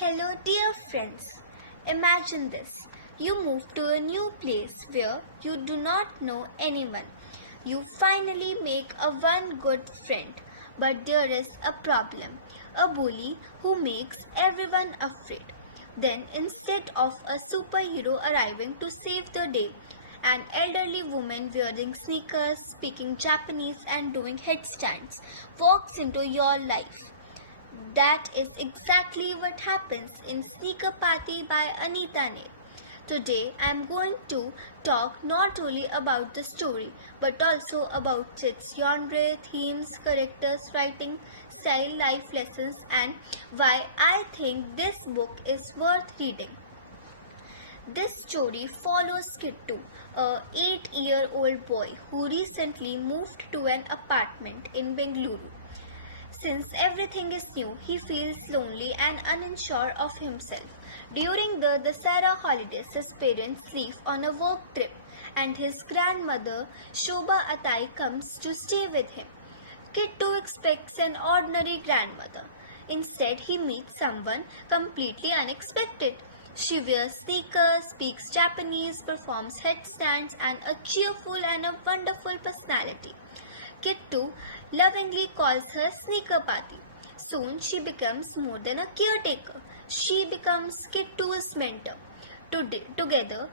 Hello, dear friends. Imagine this. You move to a new place where you do not know anyone. You finally make a one good friend, but there is a problem. A bully who makes everyone afraid. Then, instead of a superhero arriving to save the day, an elderly woman wearing sneakers, speaking Japanese, and doing headstands walks into your life. That is exactly what happens in Sneakerpaati by Anita Ne. Today I am going to talk not only about the story but also about its genre, themes, characters, writing style, life lessons, and why I think this book is worth reading. This story follows Kittu, a 8-year-old boy who recently moved to an apartment in Bengaluru. Since everything is new, he feels lonely and unsure of himself. During the Dasara holidays, his parents leave on a work trip and his grandmother Shobha Atai comes to stay with him. Kid too expects an ordinary grandmother. Instead, he meets someone completely unexpected. She wears sneakers, speaks Japanese, performs headstands, and a cheerful and a wonderful personality. Kittu lovingly calls her Sneakerpaati. Soon she becomes more than a caretaker. She becomes Kittu's mentor. Together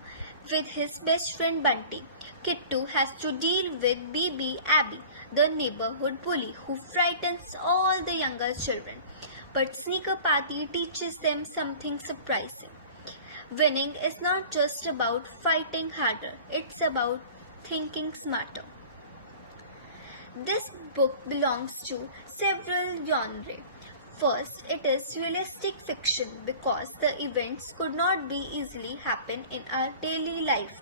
with his best friend Bunty, Kittu has to deal with BB Abby, the neighborhood bully who frightens all the younger children. But Sneakerpaati teaches them something surprising. Winning is not just about fighting harder, it's about thinking smarter. This book belongs to several genres. First, it is realistic fiction because the events could not be easily happen in our daily life.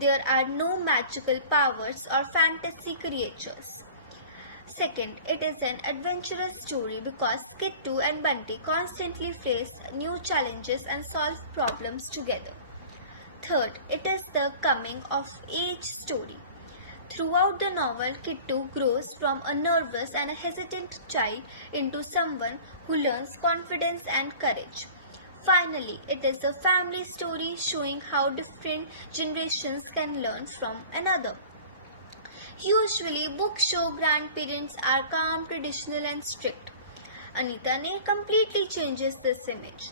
There are no magical powers or fantasy creatures. Second, it is an adventurous story because Kittu and Bunty constantly face new challenges and solve problems together. Third, it is the coming of age story. Throughout the novel, Kittu grows from a nervous and a hesitant child into someone who learns confidence and courage. Finally, it is a family story showing how different generations can learn from another. Usually, book show grandparents are calm, traditional, and strict. Anita Ne completely changes this image.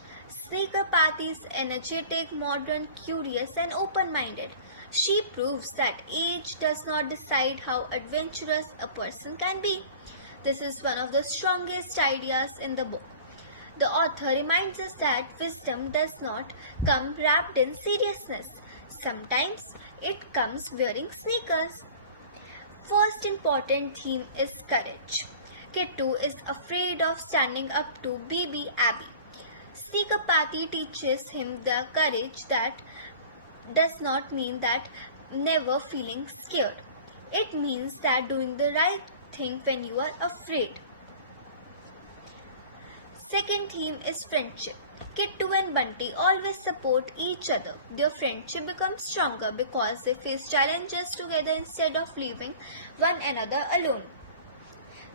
Sneakerpaati is energetic, modern, curious, and open minded. She proves that age does not decide how adventurous a person can be. This is one of the strongest ideas in the book. The author reminds us that wisdom does not come wrapped in seriousness. Sometimes it comes wearing sneakers. First important theme is courage. Kittu is afraid of standing up to BB Abby. Sneakerpaati teaches him the courage that does not mean that never feeling scared. It means that doing the right thing when you are afraid. Second theme is friendship. Kittu and Bunty always support each other. Their friendship becomes stronger because they face challenges together instead of leaving one another alone.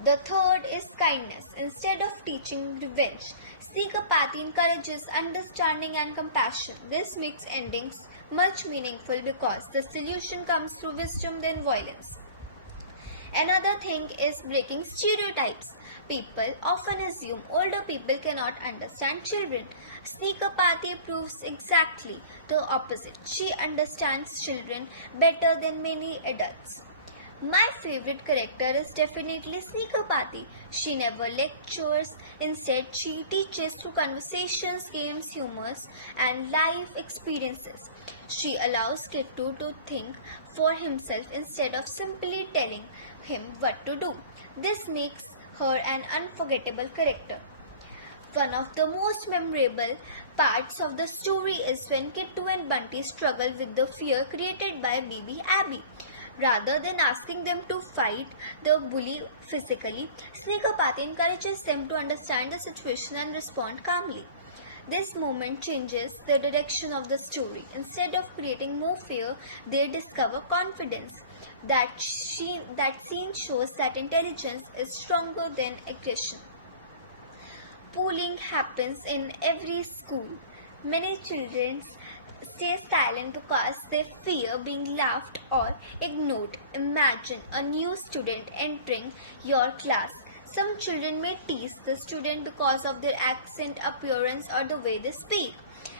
The third is kindness. Instead of teaching revenge, Sneakerpaati encourages understanding and compassion. This makes endings much meaningful because the solution comes through wisdom than violence. Another thing is breaking stereotypes. People often assume older people cannot understand children. Sneakerpaati proves exactly the opposite. She understands children better than many adults. My favorite character is definitely Sneakerpaati. She never lectures, instead she teaches through conversations, games, humors, and life experiences. She allows Kittu to think for himself instead of simply telling him what to do. This makes her an unforgettable character. One of the most memorable parts of the story is when Kittu and Bunty struggle with the fear created by BB Abby. Rather than asking them to fight the bully physically, Sneakerpaati encourages them to understand the situation and respond calmly. This moment changes the direction of the story. Instead of creating more fear, they discover confidence. That scene shows that intelligence is stronger than aggression. Bullying happens in every school. Many children stay silent because they fear being laughed or ignored. Imagine a new student entering your class. Some children may tease the student because of their accent, appearance, or the way they speak.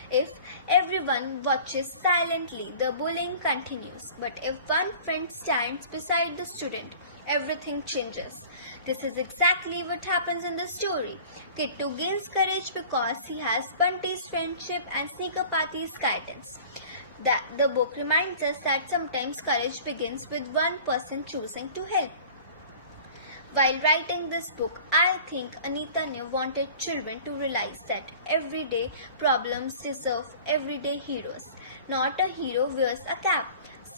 If everyone watches silently, the bullying continues. But if one friend stands beside the student, everything changes. This is exactly what happens in the story. Kittu gains courage because he has Bunty's friendship and Sneakerpaati's guidance. The book reminds us that sometimes courage begins with one person choosing to help. While writing this book, I think Anita Ne wanted children to realize that everyday problems deserve everyday heroes. Not a hero wears a cap.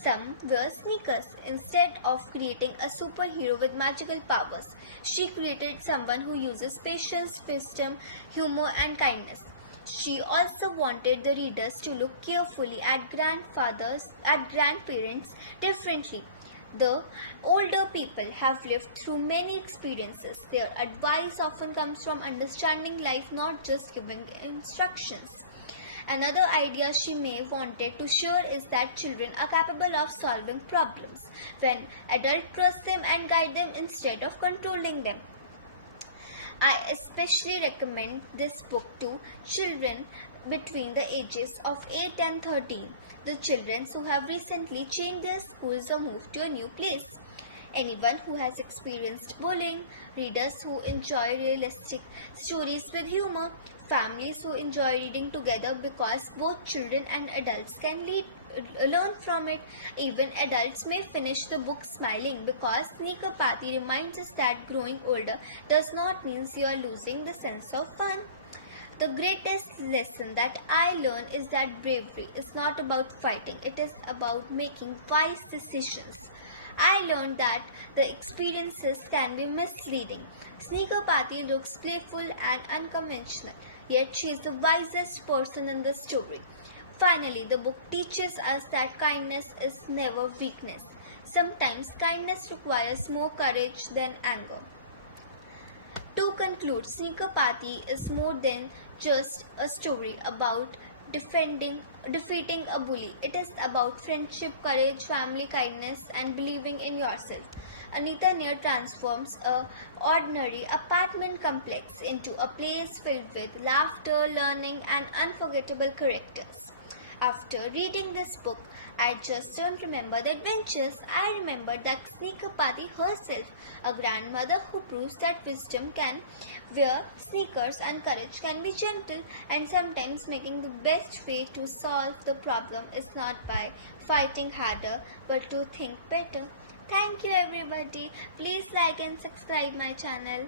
Some wear sneakers. Instead of creating a superhero with magical powers, she created someone who uses patience, wisdom, humor, and kindness. She also wanted the readers to look carefully at grandparents differently. The older people have lived through many experiences. Their advice often comes from understanding life, not just giving instructions. Another idea she may wanted to share is that children are capable of solving problems when adults trust them and guide them instead of controlling them. I especially recommend this book to children between the ages of 8 and 13, the children who have recently changed their schools or moved to a new place. Anyone who has experienced bullying, readers who enjoy realistic stories with humor, families who enjoy reading together because both children and adults can learn from it. Even adults may finish the book smiling because Sneakerpaati reminds us that growing older does not mean you are losing the sense of fun. The greatest lesson that I learned is that bravery is not about fighting, it is about making wise decisions. I learned that the experiences can be misleading. Sneakerpaati looks playful and unconventional, yet she is the wisest person in the story. Finally, the book teaches us that kindness is never weakness. Sometimes kindness requires more courage than anger. To conclude, Sneakerpaati is more than just a story about defeating a bully. It is about friendship, courage, family, kindness, and believing in yourself. Anita Neer transforms a ordinary apartment complex into a place filled with laughter, learning, and unforgettable characters. After reading this book, I just don't remember the adventures. I remember that Sneakerpaati herself, a grandmother who proves that wisdom can wear sneakers and courage can be gentle, and sometimes making the best way to solve the problem is not by fighting harder but to think better. Thank you everybody. Please like and subscribe my channel.